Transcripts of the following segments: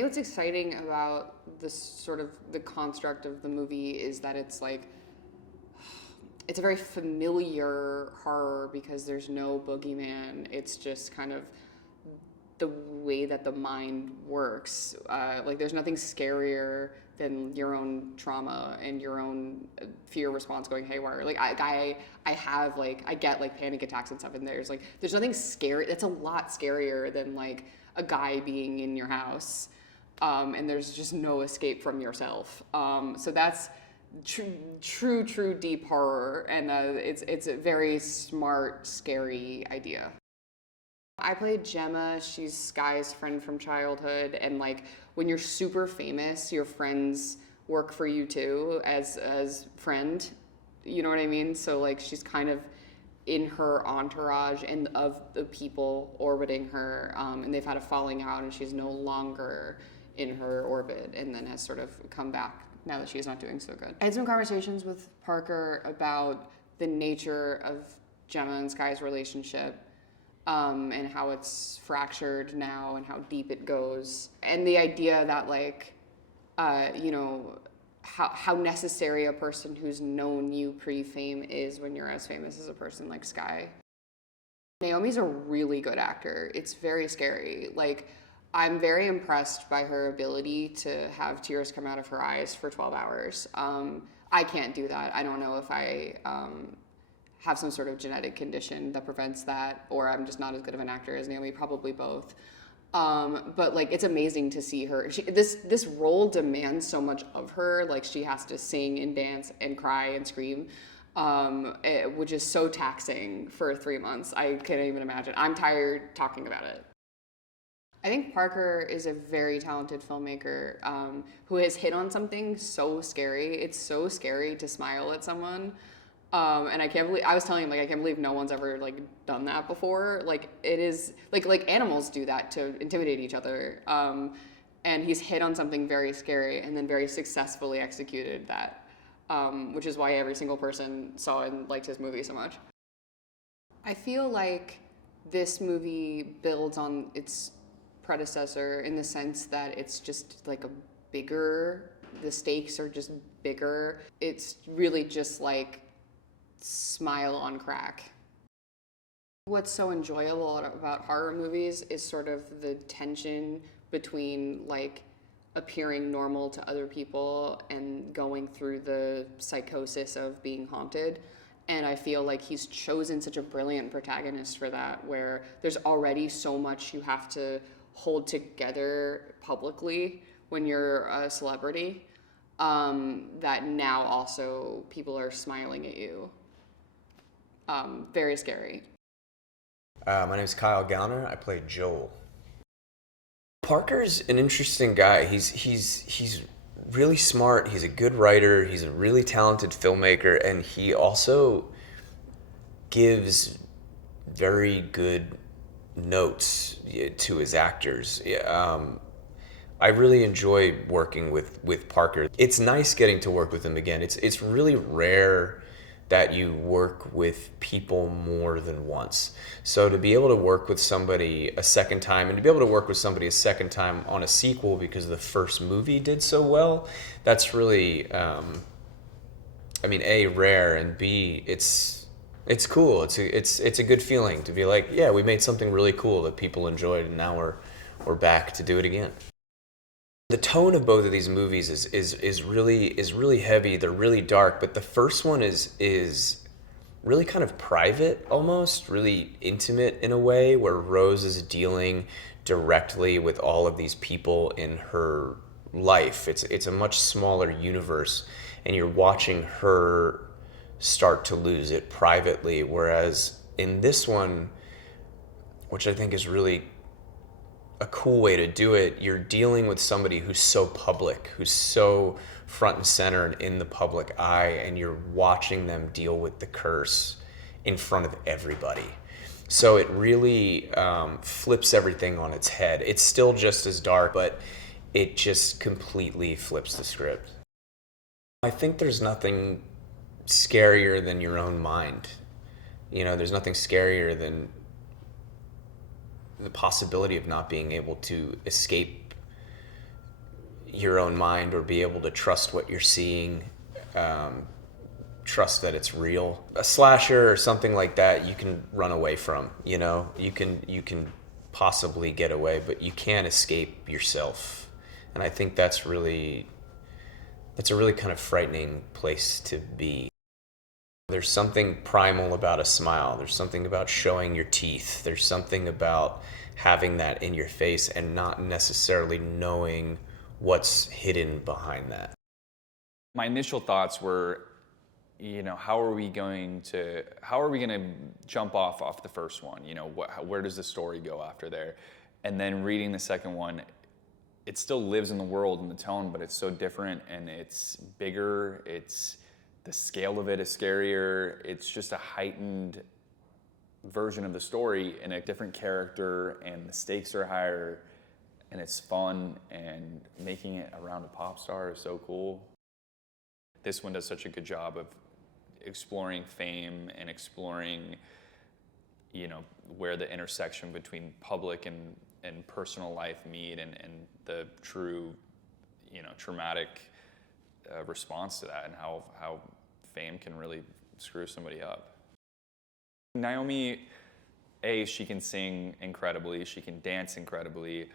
think what's exciting about this sort of the construct of the movie is that it's like, it's a very familiar horror because there's no boogeyman. It's just kind of the way that the mind works. Like there's nothing scarier than your own trauma and your own fear response going haywire. Like I have like, I get like panic attacks and stuff, and there's nothing scary. That's a lot scarier than like a guy being in your house, and there's just no escape from yourself. So that's true deep horror, and it's a very smart, scary idea. I played Gemma. She's Skye's friend from childhood, and like when you're super famous, your friends work for you too as friend. You know what I mean? So like she's kind of in her entourage and of the people orbiting her, and they've had a falling out, and she's no longer in her orbit, and then has sort of come back now that she's not doing so good. I had some conversations with Parker about the nature of Gemma and Skye's relationship, and how it's fractured now and how deep it goes. And the idea that like, you know, how necessary a person who's known you pre-fame is when you're as famous as a person like Skye. Naomi's a really good actor. It's very scary. Like, I'm very impressed by her ability to have tears come out of her eyes for 12 hours. I can't do that. I don't know if I have some sort of genetic condition that prevents that, or I'm just not as good of an actor as Naomi, probably both. But like, it's amazing to see her. This role demands so much of her. Like, she has to sing and dance and cry and scream, which is so taxing for 3 months. I can't even imagine. I'm tired talking about it. I think Parker is a very talented filmmaker, who has hit on something so scary. It's so scary to smile at someone. And I can't believe, I was telling him, like, I can't believe no one's ever, like, done that before. Like, it is, like animals do that to intimidate each other. And he's hit on something very scary and then very successfully executed that, which is why every single person saw and liked his movie so much. I feel like this movie builds on its predecessor in the sense that it's just, like, the stakes are just bigger. It's really just, like, smile on crack. What's so enjoyable about horror movies is sort of the tension between like appearing normal to other people and going through the psychosis of being haunted. And I feel like he's chosen such a brilliant protagonist for that, where there's already so much you have to hold together publicly when you're a celebrity, that now also people are smiling at you. Very scary. My name is Gallner. I play Joel. Parker's an interesting guy. He's really smart. He's a good writer. He's a really talented filmmaker, and he also gives very good notes to his actors. I really enjoy working with Parker. It's nice getting to work with him again. It's really rare that you work with people more than once. So to be able to work with somebody a second time, and to be able to work with somebody a second time on a sequel because the first movie did so well, that's really, A, rare, and B, it's cool. It's a good feeling to be like, yeah, we made something really cool that people enjoyed, and now we're back to do it again. The tone of both of these movies is really heavy. They're really dark, but the first one is really kind of private, almost really intimate in a way, where Rose is dealing directly with all of these people in her life. It's a much smaller universe, and you're watching her start to lose it privately, whereas in this one, which I think is really a cool way to do it, you're dealing with somebody who's so public, who's so front and center and in the public eye, and you're watching them deal with the curse in front of everybody. So it really flips everything on its head. It's still just as dark, but it just completely flips the script. I think there's nothing scarier than your own mind. You know, there's nothing scarier than the possibility of not being able to escape your own mind or be able to trust what you're seeing, trust that it's real. A slasher or something like that you can run away from, you know? You can possibly get away, but you can't escape yourself. And I think that's a really kind of frightening place to be. There's something primal about a smile. There's something about showing your teeth. There's something about having that in your face and not necessarily knowing what's hidden behind that. My initial thoughts were, you know, how are we going to jump off the first one? You know, where does the story go after there? And then reading the second one, it still lives in the world and the tone, but it's so different and it's bigger. The scale of it is scarier. It's just a heightened version of the story and a different character, and the stakes are higher, and it's fun, and making it around a pop star is so cool. This one does such a good job of exploring fame and exploring, you know, where the intersection between public and personal life meet, and the true, you know, traumatic response to that, and how fame can really screw somebody up. Naomi, she can sing incredibly, she can dance incredibly,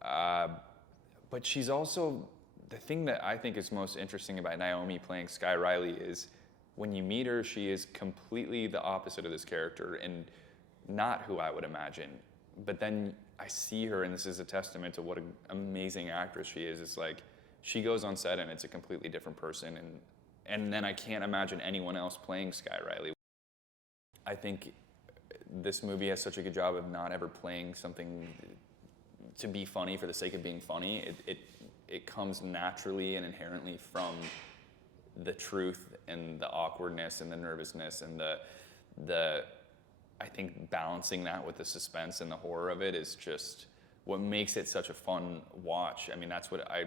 but she's also, the thing that I think is most interesting about Naomi playing Skye Riley is when you meet her, she is completely the opposite of this character and not who I would imagine. But then I see her, and this is a testament to what an amazing actress she is. It's like she goes on set and it's a completely different person, and then I can't imagine anyone else playing Skye Riley. I think this movie has such a good job of not ever playing something to be funny for the sake of being funny. It comes naturally and inherently from the truth and the awkwardness and the nervousness and the I think balancing that with the suspense and the horror of it is just what makes it such a fun watch. I mean, that's what I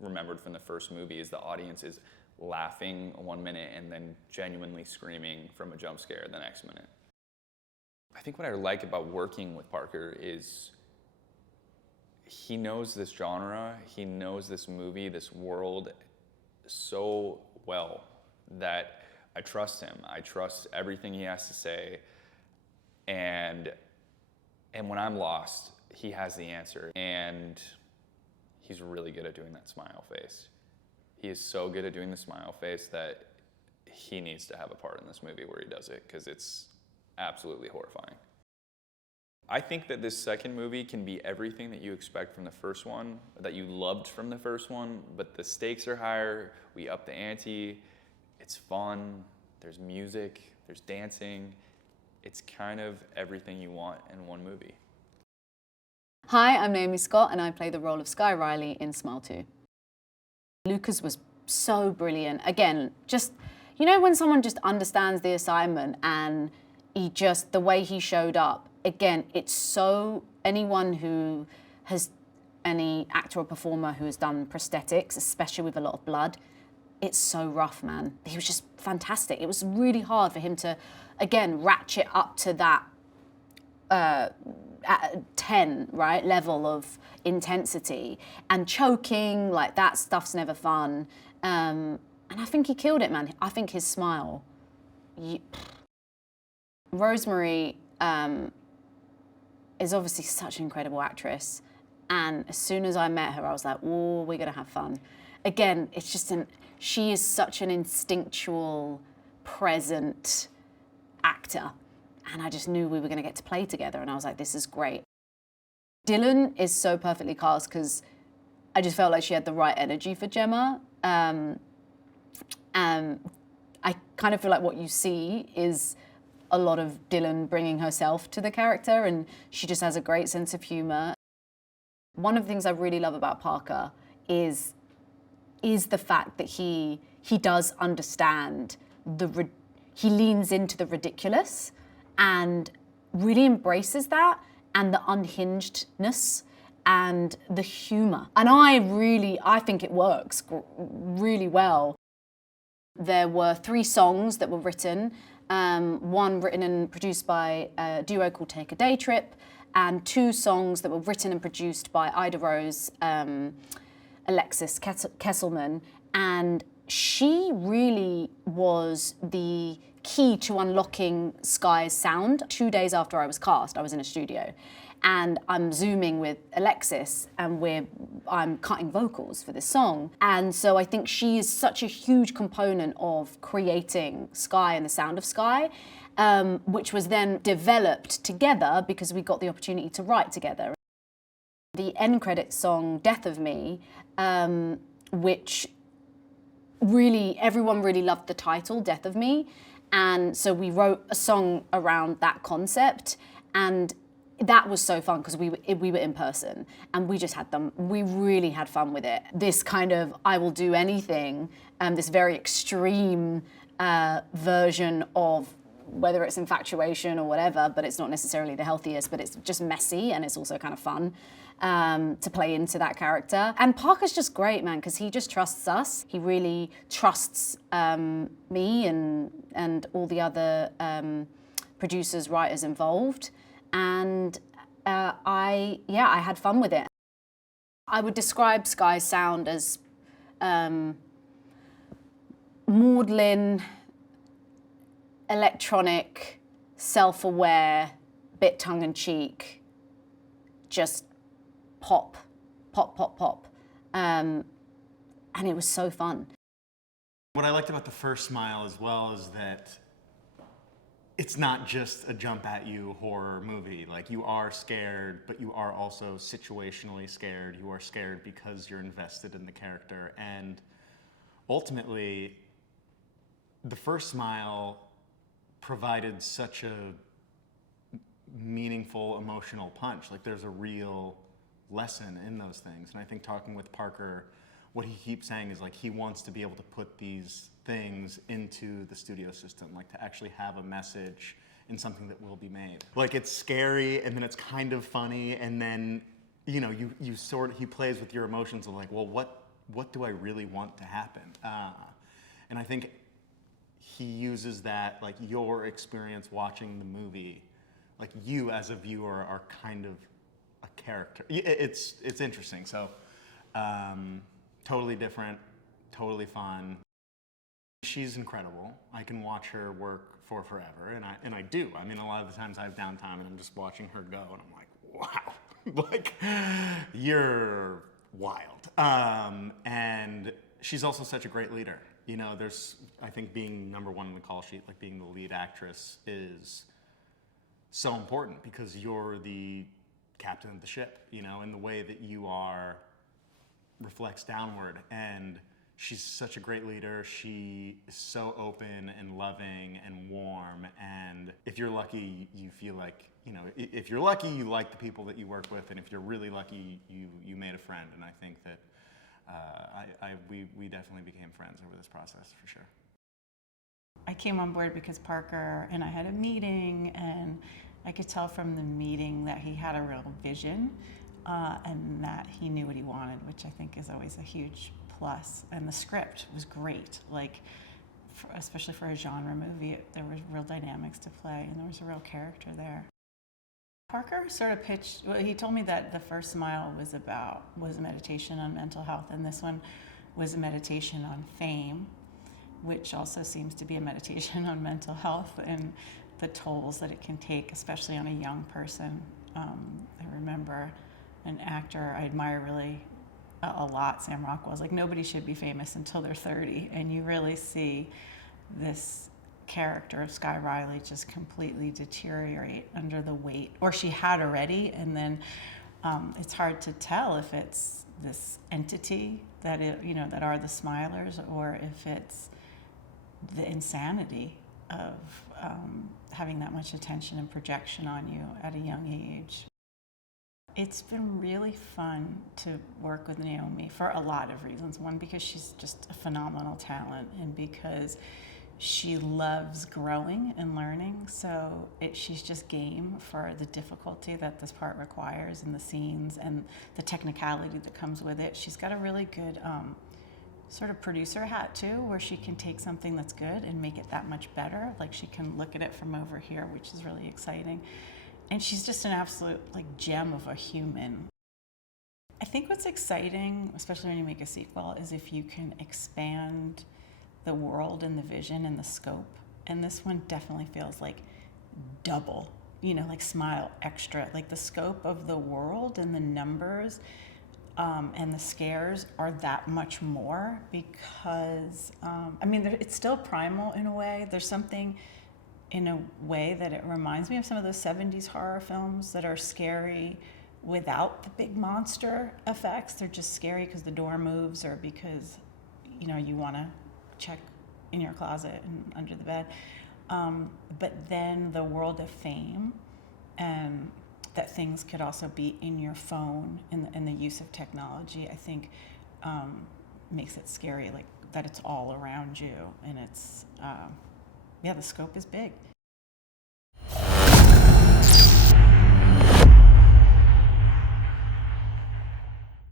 remembered from the first movie, is the audience is laughing 1 minute and then genuinely screaming from a jump scare the next minute. I think what I like about working with Parker is he knows this genre, he knows this movie, this world so well that I trust him. I trust everything he has to say, and when I'm lost, he has the answer, and he's really good at doing that smile face. He is so good at doing the smile face that he needs to have a part in this movie where he does it, because it's absolutely horrifying. I think that this second movie can be everything that you expect from the first one, that you loved from the first one, but the stakes are higher, we up the ante, it's fun, there's music, there's dancing. It's kind of everything you want in one movie. Hi, I'm Naomi Scott, and I play the role of Skye Riley in Smile 2. Lukas was so brilliant. Again, just, you know, when someone just understands the assignment and the way he showed up, again, it's so, any actor or performer who has done prosthetics, especially with a lot of blood, it's so rough, man. He was just fantastic. It was really hard for him to, again, ratchet up to that at 10, right, level of intensity, and choking, like that stuff's never fun. And I think he killed it, man. I think his smile. Rosemarie is obviously such an incredible actress, and as soon as I met her, I was like, oh, we're gonna have fun. Again, it's just she is such an instinctual, present actor, and I just knew we were gonna get to play together, and I was like, this is great. Dylan is so perfectly cast because I just felt like she had the right energy for Gemma. I kind of feel like what you see is a lot of Dylan bringing herself to the character, and she just has a great sense of humor. One of the things I really love about Parker is the fact that he does understand he leans into the ridiculous and really embraces that, and the unhingedness and the humor. And I think it works really well. There were 3 songs that were written, one written and produced by a duo called Take a Day Trip, and 2 songs that were written and produced by Ida Rose, Alexis Kesselman, and she really was the key to unlocking Skye's sound. 2 days after I was cast, I was in a studio, and I'm Zooming with Alexis, and I'm cutting vocals for this song. And so I think she is such a huge component of creating Skye and the sound of Skye, which was then developed together because we got the opportunity to write together. The end credits song, Death of Me, which really, everyone really loved the title, Death of Me. And so we wrote a song around that concept, and that was so fun because we were in person and we really had fun with it. This kind of I will do anything, this very extreme version of whether it's infatuation or whatever, but it's not necessarily the healthiest, but it's just messy and it's also kind of fun to play into that character. And Parker's just great, man, because he just trusts us. He really trusts me and all the other producers, writers involved. And I had fun with it. I would describe Skye's sound as maudlin, electronic, self-aware, bit tongue-in-cheek, just pop. And it was so fun. What I liked about The First Smile as well is that it's not just a jump at you horror movie. Like, you are scared, but you are also situationally scared. You are scared because you're invested in the character. And ultimately, The First Smile provided such a meaningful emotional punch. Like, there's a real lesson in those things. And I think talking with Parker, what he keeps saying is like he wants to be able to put these things into the studio system, like to actually have a message in something that will be made. Like, it's scary and then it's kind of funny, and then he plays with your emotions of like, well, what do I really want to happen? And I think he uses that, like, your experience watching the movie, like, you as a viewer are kind of a character. It's interesting. So totally different, totally fun. She's incredible. I can watch her work for forever, and I do. I mean, a lot of the times I have downtime and I'm just watching her go, and I'm like, wow, like, you're wild. And she's also such a great leader. You know, I think being number one on the call sheet, like being the lead actress, is so important because you're the captain of the ship, and the way that you are reflects downward. And she's such a great leader. She is so open and loving and warm. And if you're lucky, you feel like, if you're lucky, you like the people that you work with. And if you're really lucky, you made a friend. And I think that we definitely became friends over this process, for sure. I came on board because Parker and I had a meeting, and I could tell from the meeting that he had a real vision and that he knew what he wanted, which I think is always a huge plus. And the script was great, like, especially for a genre movie, there was real dynamics to play, and there was a real character there. Parker sort of pitched, well, he told me that The First Smile was a meditation on mental health, and this one was a meditation on fame, which also seems to be a meditation on mental health and the tolls that it can take, especially on a young person. I remember an actor I admire really a lot, Sam Rockwell's, like, nobody should be famous until they're 30, and you really see this character of Skye Riley just completely deteriorate under the weight, or she had already, and then it's hard to tell if it's this entity that that are the Smilers, or if it's the insanity of having that much attention and projection on you at a young age. It's been really fun to work with Naomi for a lot of reasons. One, because she's just a phenomenal talent, and because she loves growing and learning, so she's just game for the difficulty that this part requires, and the scenes and the technicality that comes with it. She's got a really good sort of producer hat too, where she can take something that's good and make it that much better. Like, she can look at it from over here, which is really exciting. And she's just an absolute, like, gem of a human. I think what's exciting, especially when you make a sequel, is if you can expand the world and the vision and the scope. And this one definitely feels like double, like Smile extra. Like the scope of the world and the numbers and the scares are that much more because, it's still primal in a way. There's something in a way that it reminds me of some of those 70s horror films that are scary without the big monster effects. They're just scary because the door moves or because, you want to check in your closet and under the bed. But then the world of fame and that things could also be in your phone and the use of technology, I think makes it scary, like that it's all around you. And it's, the scope is big.